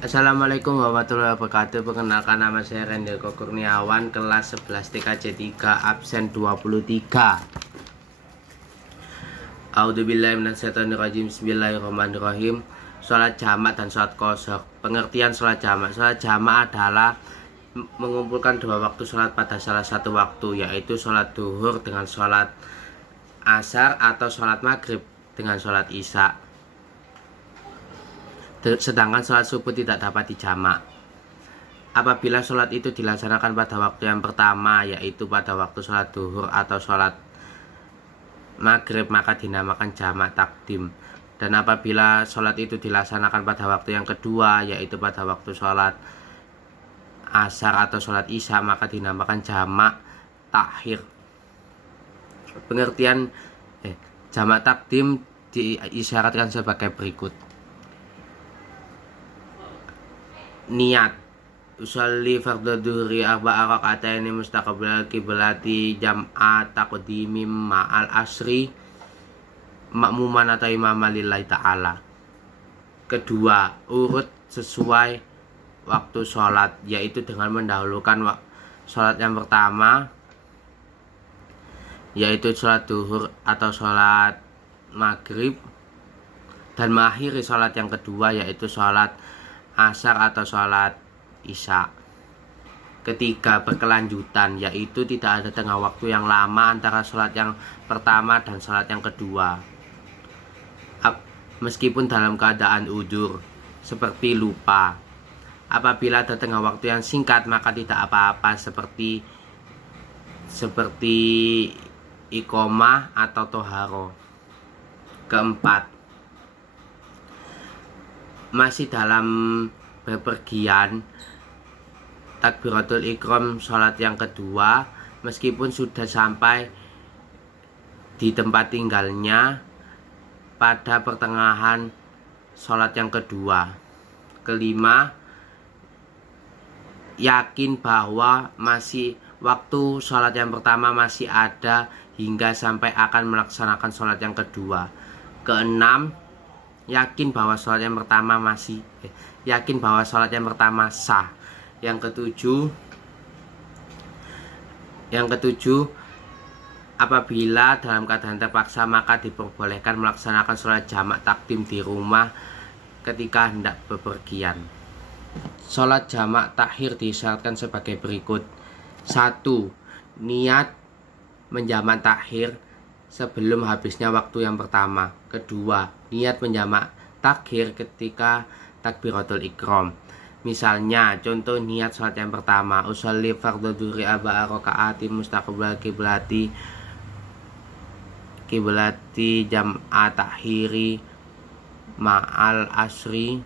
Assalamualaikum warahmatullahi wabarakatuh. Perkenalkan, nama saya Rendel Kurniawan, kelas 11 TKJ 3, absen 23. A'udzubillahi minasyaitonirrajim. Bismillahirrahmanirrahim. Sholat jamak dan sholat qashar. Pengertian sholat jamak. Sholat jamak adalah mengumpulkan dua waktu sholat pada salah satu waktu, yaitu sholat duhur dengan sholat asar atau sholat maghrib dengan sholat isya. Sedangkan sholat subuh tidak dapat dijamak. Apabila sholat itu dilaksanakan pada waktu yang pertama, yaitu pada waktu sholat duhur atau sholat maghrib, maka dinamakan jamak takdim. Dan apabila sholat itu dilaksanakan pada waktu yang kedua, yaitu pada waktu sholat asar atau sholat isya, maka dinamakan jamak takhir. Pengertian jamak takdim diisyaratkan sebagai berikut. Niat: usolli fardhu dhuhri arba'a raka'ataini mustaqbilal qiblati jam'a taqdimi ma'al asri makmuman atau imaman lillahi ta'ala. Kedua, urut sesuai waktu sholat, yaitu dengan mendahulukan sholat yang pertama, yaitu sholat duhur atau sholat maghrib, dan mengakhiri sholat yang kedua, yaitu sholat asar atau sholat isya. Ketiga, berkelanjutan, yaitu tidak ada tengah waktu yang lama antara sholat yang pertama dan sholat yang kedua, meskipun dalam keadaan udzur seperti lupa. Apabila ada tengah waktu yang singkat, maka tidak apa-apa, seperti iqomah atau toharo. Keempat, masih dalam bepergian, takbiratul ihram sholat yang kedua, meskipun sudah sampai di tempat tinggalnya pada pertengahan sholat yang kedua. Kelima, yakin bahwa masih waktu sholat yang pertama masih ada hingga sampai akan melaksanakan sholat yang kedua. Keenam, yakin bahwa sholat yang pertama sah. Yang ketujuh, apabila dalam keadaan terpaksa, maka diperbolehkan melaksanakan sholat jamak takdim di rumah ketika hendak bepergian. Sholat jamak takhir disyaratkan sebagai berikut. 1. Niat menjamak takhir sebelum habisnya waktu yang pertama. Kedua, niat menjamak takhir ketika takbiratul ihram. Misalnya, contoh niat sholat yang pertama, usolli fardhu dhuhri arba'a raka'atin mustaqbilal qiblati jam'a takhiri ma'al asri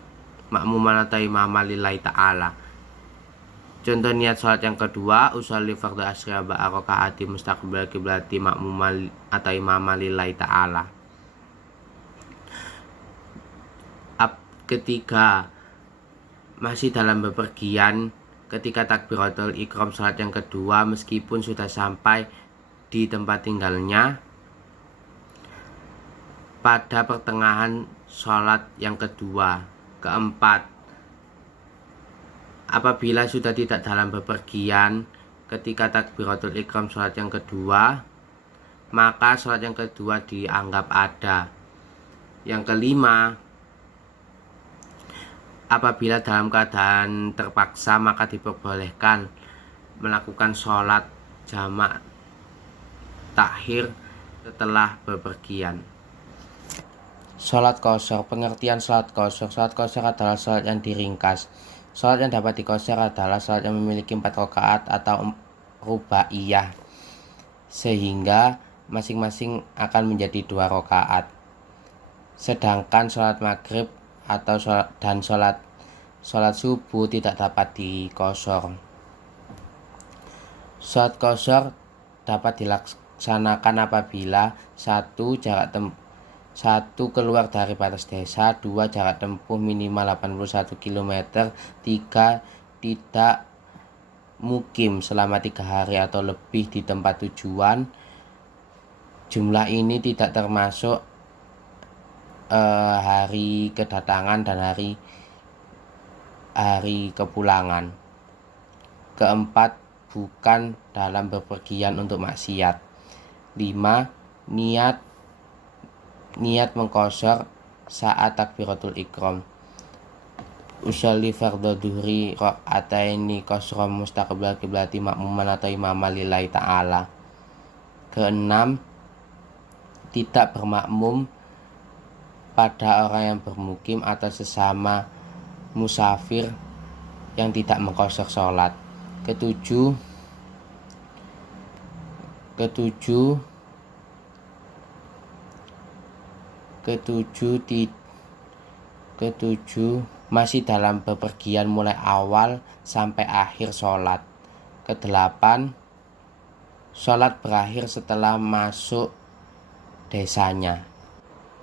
makmuman atau imaman lillahi ta'ala. Contoh niat sholat yang kedua, usolli fardhu asri arba'a raka'atin mustaqbilal qiblati makmuman atau imaman lillahi ta'ala. Ketiga, masih dalam bepergian ketika takbiratul ihram sholat yang kedua, meskipun sudah sampai di tempat tinggalnya pada pertengahan sholat yang kedua. Keempat, apabila sudah tidak dalam bepergian ketika takbiratul ihram sholat yang kedua, maka sholat yang kedua dianggap ada. Yang kelima, apabila dalam keadaan terpaksa, maka diperbolehkan melakukan sholat jamak takhir setelah bepergian. Sholat qashar. Pengertian sholat qashar. Sholat qashar adalah sholat yang diringkas. Sholat yang dapat diqashar adalah sholat yang memiliki 4 rakaat atau rubaiyah, sehingga masing-masing akan menjadi 2 rakaat. Sedangkan sholat maghrib atau sholat subuh tidak dapat diqashar. Sholat qashar dapat dilaksanakan apabila 1. Keluar dari batas desa, 2. Jarak tempuh minimal 81 km, 3. Tidak mukim selama 3 hari atau lebih di tempat tujuan. Jumlah ini tidak termasuk hari kedatangan dan hari hari kepulangan. Keempat, bukan dalam bepergian untuk maksiat. 5. Niat mengqashar saat takbiratul ihram. Usolli fardhu dhuhri rakaataini qashran mustaqbal qiblati ma'muman atau imaman lillahi ta'ala. Keenam, tidak bermakmum pada orang yang bermukim atau sesama musafir yang tidak mengqashar sholat. Ketujuh, masih dalam bepergian mulai awal sampai akhir sholat. Kedelapan, sholat berakhir setelah masuk desanya.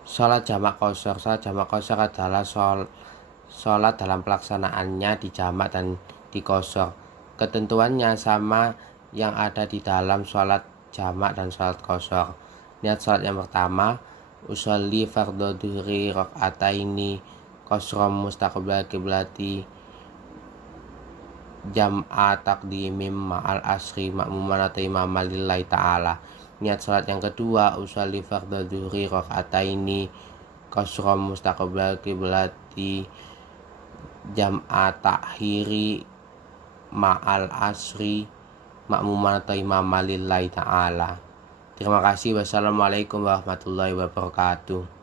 Sholat jamak qashar. Sholat jamak qashar adalah sholat dalam pelaksanaannya di jamak dan di qashar. Ketentuannya sama yang ada di dalam sholat jamak dan sholat qashar. Niat sholat yang pertama, usolli fardhu dhuhri rakaataini qashran mustaqbal qiblati jam'a taqdimim ma'al asri ma'muman atau imaman lillahi ta'ala. Niat sholat yang kedua, usolli fardhu dhuhri rakaataini qashran mustaqbal qiblati jam'a takhiri ma'al asri ma'muman atau imaman lillahi ta'ala. Terima kasih. Wassalamualaikum warahmatullahi wabarakatuh.